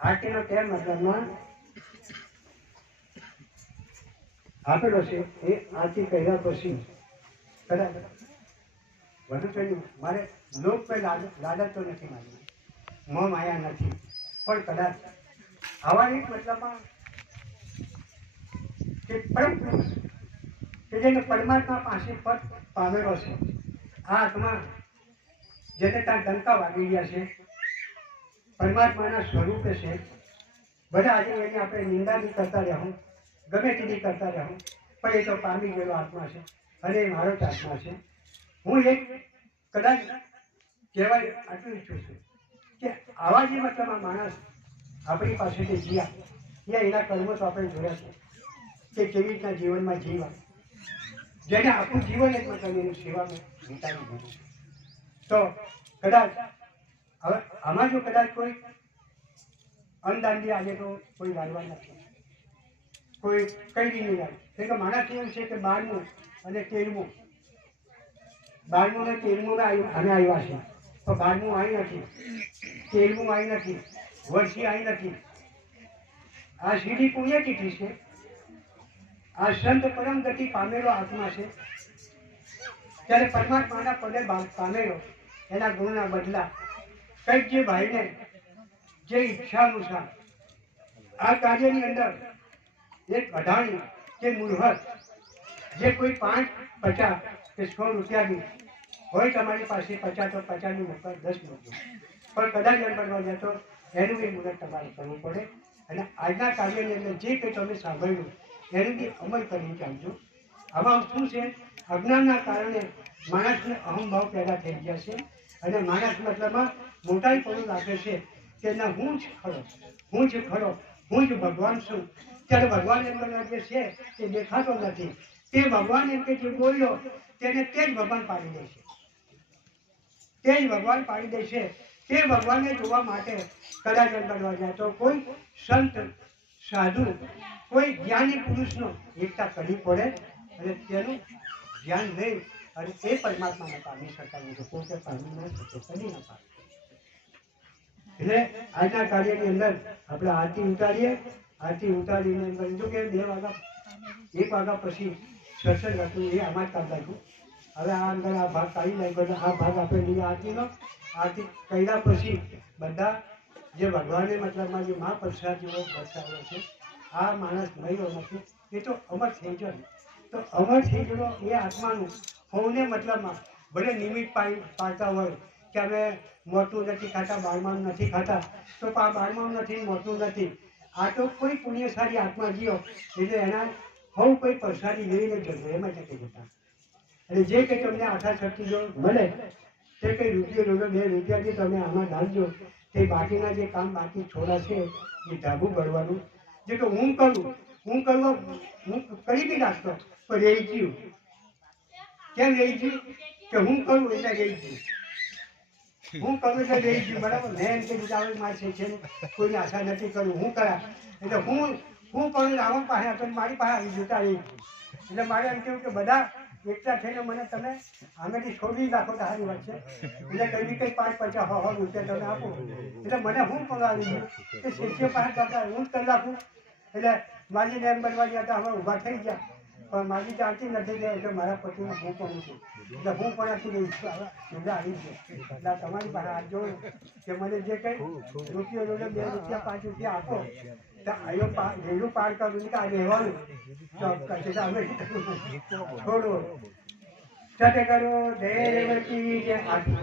આરતીનો કેમ મતલબમાં આપેલો છે એ આરતી કર્યા પછી બરાબર વધુ કહ્યું મારે લોક પર લાલચ તો નથી મારી મોહ માયા નથી પણ કદાચ આવા એક મતલબમાં કે પરમ પુરુષ કે જેને પરમાત્મા પાસે પદ પામેલો છે આ આત્મા જેને ત્યાં ડંકા વાગી ગયા છે પરમાત્માના સ્વરૂપે છે બધા આજે એની આપણે નિંદા નહીં કરતા રહેવું ગમે તેની કરતા રહેવું પણ એ તો પામી ગયેલો આત્મા છે અને એ મારો જ આત્મા છે હું એક કદાચ કહેવાય આટલું ઈચ્છું છું કે આવા જે મતલબમાં માણસ આપણી પાસેથી જીયા યા એના કર્મો તો આપણે જોયા છે કે કેવી રીતના જીવનમાં જીવા જેને આપણું જીવન એક મતલબ એની સેવામાં વિતાવી દીધું તો કદાચ હવે આમાં જો કદાચ કોઈ અન્નદાનથી આજે તો કોઈ લાલવા નથી કોઈ કઈ દી નહીં લાવે કે માણસ એવું છે કે 12મું અને 13મું 12મું ને 13મું અમે આવ્યા છે તો 12મું આવી નથી 13મું આવી નથી વર્ષી આવી નથી આ સીધી પુણ્યતિથિ છે આ સંત પરમ ગતિ પામેલો આત્મા છે ત્યારે પરમાત્માના પદે પામેલો એના ગુણના બદલા કંઈક જે ભાઈને જે ઈચ્છા અનુસાર આ કાર્યની અંદર એક અઢાણી કે મૂળહત જે કોઈ 5, 50 કે 100 રૂપિયાની હોય તમારી પાસે 50 તો 50ની ઉપર 10 મૂકજો પણ કદાચ એમ બનવા જાય તો એનું બી મુહૂર્ત તમારે કરવું પડે અને આજના કાર્યની અંદર જે કંઈ તમે સાંભળ્યું એનું બી અમલ કરી ચાલજો આમાં શું છે અજ્ઞાનના કારણે માણસને અહંભાવ પેદા થઈ ગયા છે અને માણસ મતલબમાં મોટાઈ પણ લાગે છે કે ના હું જ ખરો હું જ ખરો હું જ ભગવાન છું ત્યારે ભગવાન એમ જે છે તે દેખાતો નથી તે ભગવાન એમ કે જે બોલ્યો તેને તે જ ભગવાન પાડી દે છે તે જ ભગવાન પાડી દે છે તે ભગવાનને જોવા માટે કદાચ એમ બનવા જાય તો કોઈ સંત સાધુ કોઈ જ્ઞાની પુરુષનો એકતા કરવી પડે અને તેનું ધ્યાન લઈ અને એ પરમાત્માને પામી શકાય છે પોતે પામી ન શકે કદી ન પામે એટલે આજના કાર્યની અંદર આપણે આરતી ઉતારીએ આરતી ઉતારીને જો કે 2 વાગ્યા 1 વાગ્યા પછી સત્સંગ હતું એ આમાં જ કામ લાગ્યું હવે આ અંદર આ ભાગ કાઢી નાખ્યો આ ભાગ આપણે લઈએ આરતીનો આરતી કર્યા પછી બધા જે ભગવાને મતલબમાં જે મહાપ્રસાદ જેવો દર્શાવ્યો છે આ માણસ મળ્યો નથી એ તો અમર થઈ ગયો તો અમર થઈ ગયેલો એ આત્માનું હોને મતલબમાં ભલે નિમિત્ત પાડતા હોય કે અમે મોટું નથી ખાતા 12માનું નથી ખાતા તો આ 12માનું નથી મોટું નથી આ તો કોઈ પુણ્યશાળી આત્મા જીવો એટલે એના બહુ કોઈ પ્રસાદી લઈને જશે એમાં જતી જતા એટલે જે કંઈ તમને આશા શક્તિ જો મળે તે કંઈ રૂપિયો 2 રૂપિયાથી તમે આમાં ડાલજો તે બાકીના જે કામ બાકી થોડા છે એ ધાબું ભરવાનું જે તો હું કરવા હું કરી બી નાખતો પણ રહી ગયું કેમ રહી ગયું કે હું કરું એટલે રહી ગયું હું કરું એટલે રહી ગયું બરાબર મેં એમ કે આવે મારે છે કોઈની આશા નથી કરું હું કરા એટલે હું પણ રાવણ પાસે હતો મારી પાસે આવી જતા રહી ગયું એટલે મારે એમ કેવું કે બધા એકઠા થઈને મને તમે આમેથી છોડી નાખો તો સારી વાત છે એટલે કંઈ 5, 50, 100 રૂપિયા તમે આપો એટલે મને હું પણ આવી ગયું કે શિષ્ય પાસે કરતા હું જ કરી નાખું એટલે માજીને એમ બનવા ગયા હતા હવે ઊભા થઈ ગયા પણ માજી ચાલતી નથી ગયા એટલે મારા પતિને હું પણ છું એટલે હું પણ આથી રહી છું હવે આવી ગયો એટલે તમારી પાસે હાથ જોયું કે મને જે કંઈ રૂપિયો 2 રૂપિયા 5 રૂપિયા આપો તો આયો રેલું પાર કરું કે આ રહેવાનું અમે થોડું સતે કરો દેવકી જે આરતી